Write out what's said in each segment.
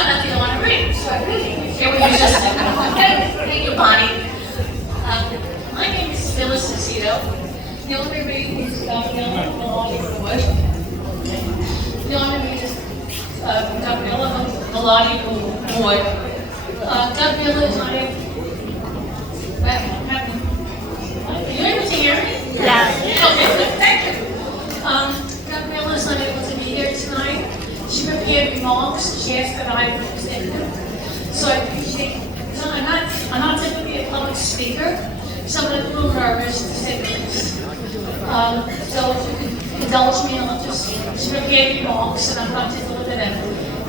I'm not the honoree, so I really hear what you just said. Thank you, Bonnie. My name is Phyllis Sida. The honoree is Gabriella Malati Wood. The honoree is Gabriella Malati Wood. Gabriella is on it. Are you able to hear me? Yeah. Okay, good. Thank you. Gabriella is not able to be here tonight. She prepared remarks. She asked that I present them. So I appreciate it. So I'm not typically a public speaker, so I'm a little nervous to say the least. So if you could indulge me, I'll just she prepared remarks and I'm going to deliver them,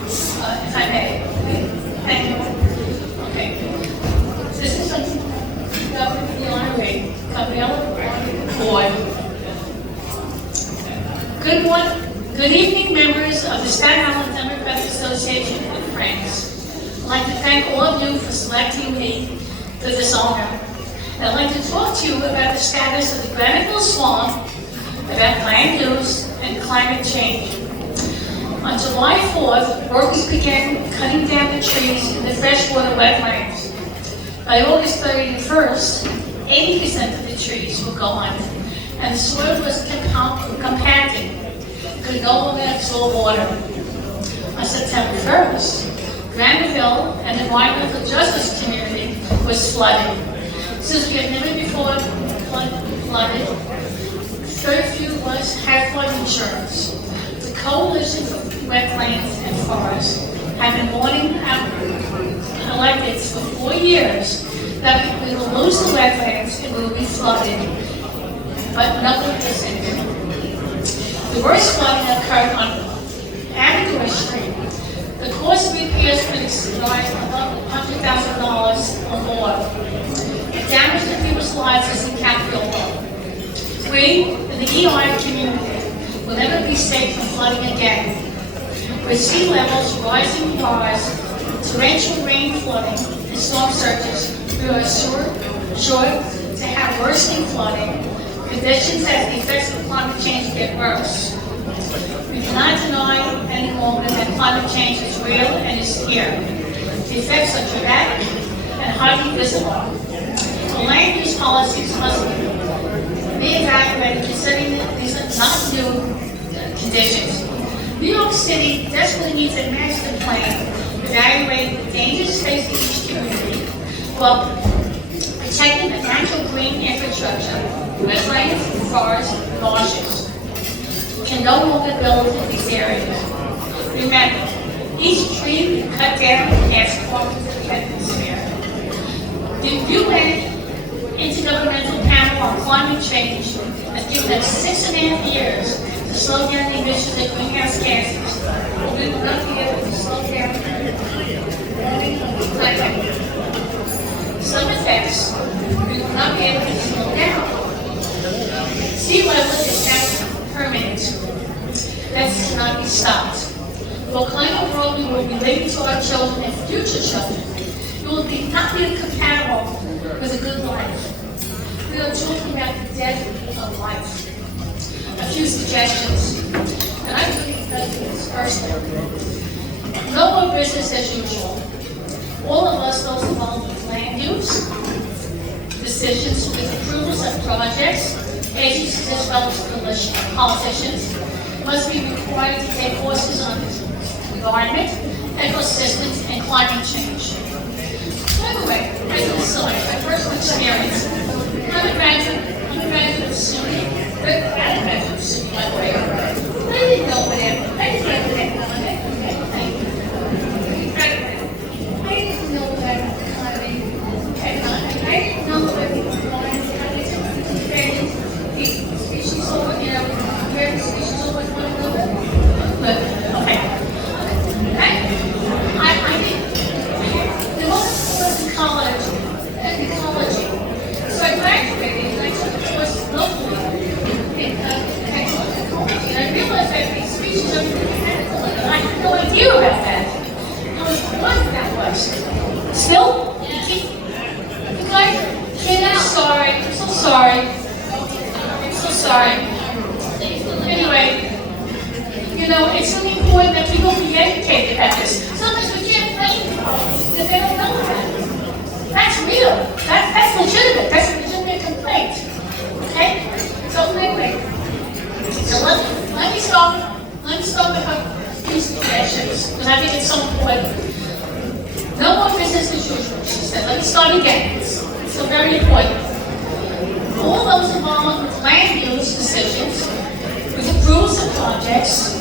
if I may. Thank you. Okay. This is the honoree, Gabriella Boyd. Good morning. Good evening, members of the Staten Island Democratic Association and friends. I'd like to thank all of you for selecting me for this honor. I'd like to talk to you about the status of the Granite Hill Swamp, about land use and climate change. On July 4th, workers began cutting down the trees in the freshwater wetlands. By August 31st, 80% of the trees were gone, and the soil was compacted. Could no longer absorb water. On September 1st, Granite Hill and the environmental justice community was flooded. Since we had never before flooded, very few of us had flood insurance. The Coalition for Wetlands and Forests have been warning our electeds for 4 years that we will lose the wetlands and we will be flooded. But no one listened. The worst flooding occurred on Avenue Street. The cost of repairs could exceed above $100,000 or more. The damage to people's lives is incalculable. We, in the EI community, will never be safe from flooding again. With sea levels rising torrential rain flooding, and storm surges, we are sure to have worsening flooding conditions as the effects of climate change get worse. We cannot deny any longer that climate change is real and is here. The effects are dramatic and highly visible. The land use policies must be evaluated considering that these are not new conditions. New York City desperately needs a master plan evaluating the dangers facing each community while protecting the natural green infrastructure, wetlands, forests, and marshes. We can no longer build in these areas. Remember, each tree we cut down adds carbon to the atmosphere. The UN Intergovernmental Panel on Climate Change has given us 6.5 years to slow down the emissions of greenhouse gases. We will not be able to slow down warming of the planet. Some effects we will not be able to slow down. Sea level is now permanent. That cannot be stopped. We'll claim a world we will be leaving to our children and future children. It will not be compatible with a good life. We are talking about the death of life. A few suggestions, and I think this personally. No more business as usual. All of us, those involved with land use, decisions with approvals of projects, agencies as well as politicians, must be required to take courses on environment, ecosystems, and climate change. By the way, I can aside my personal experience. I'm a graduate of SUNY, graduate of SUNY, by the way. I didn't know whatever. I didn't know whatever. Thank you. I didn't know about economy. I didn't know about the species over, where the species over one another. But, okay. I think the most was in college, ecology. So I graduated and I took a course locally in ecology. And I realized that these species are mechanical and I decisions, because I think it's so important. No more business as usual, she said. Let me start again. It's so very important. All those involved with land use decisions, with approvals of projects,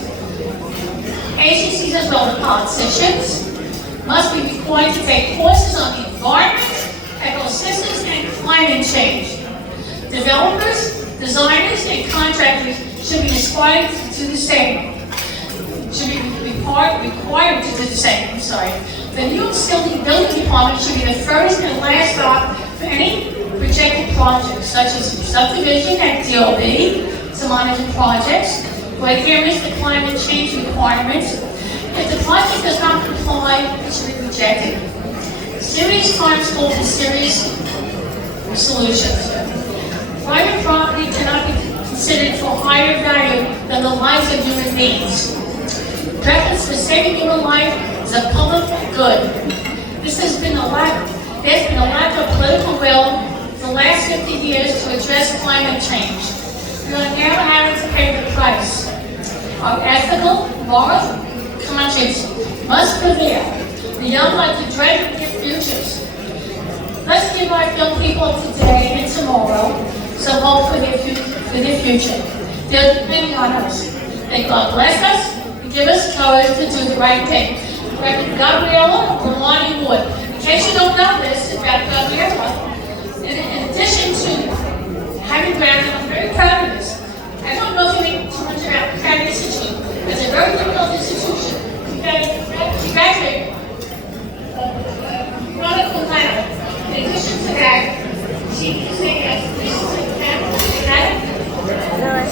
agencies as well as politicians, must be required to take courses on the environment, ecosystems, and climate change. Developers, designers, and contractors should be inspired to do the same. Should be required to do the same, I'm sorry. The New York City Building Department should be the first and last stop for any projected projects, such as subdivision at DOB, to monitor projects, where there is the climate change requirements. If the project does not comply, it should be rejected. Serious crimes call for serious solutions. Private property cannot be considered for higher value than the lives of human beings. Preference for saving human life is a public good. There's been a lack of political will for the last 50 years to address climate change. We are now having to pay the price. Our ethical, moral conscience must prevail. The young like to dread their futures. Let's give our young people today and tomorrow some hope for their future. They're depending on us. May God bless us and give us courage to do the right thing. Reverend Gabriella Romani Wood. In case you don't know this about Gabriella, in addition to having graduated, I'm very proud of this. I don't know if you think too much about the County Institute. It's a very difficult institution. She graduated product cum laude. In addition to that, she is a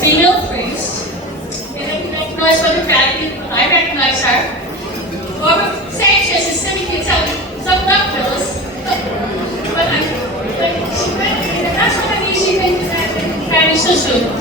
female priest. And I recognize Mother Bradley, I recognize her. Barbara Sanchez is sitting here telling me, something up, Phyllis. But she read, and that's what I think she thinks that County Institute.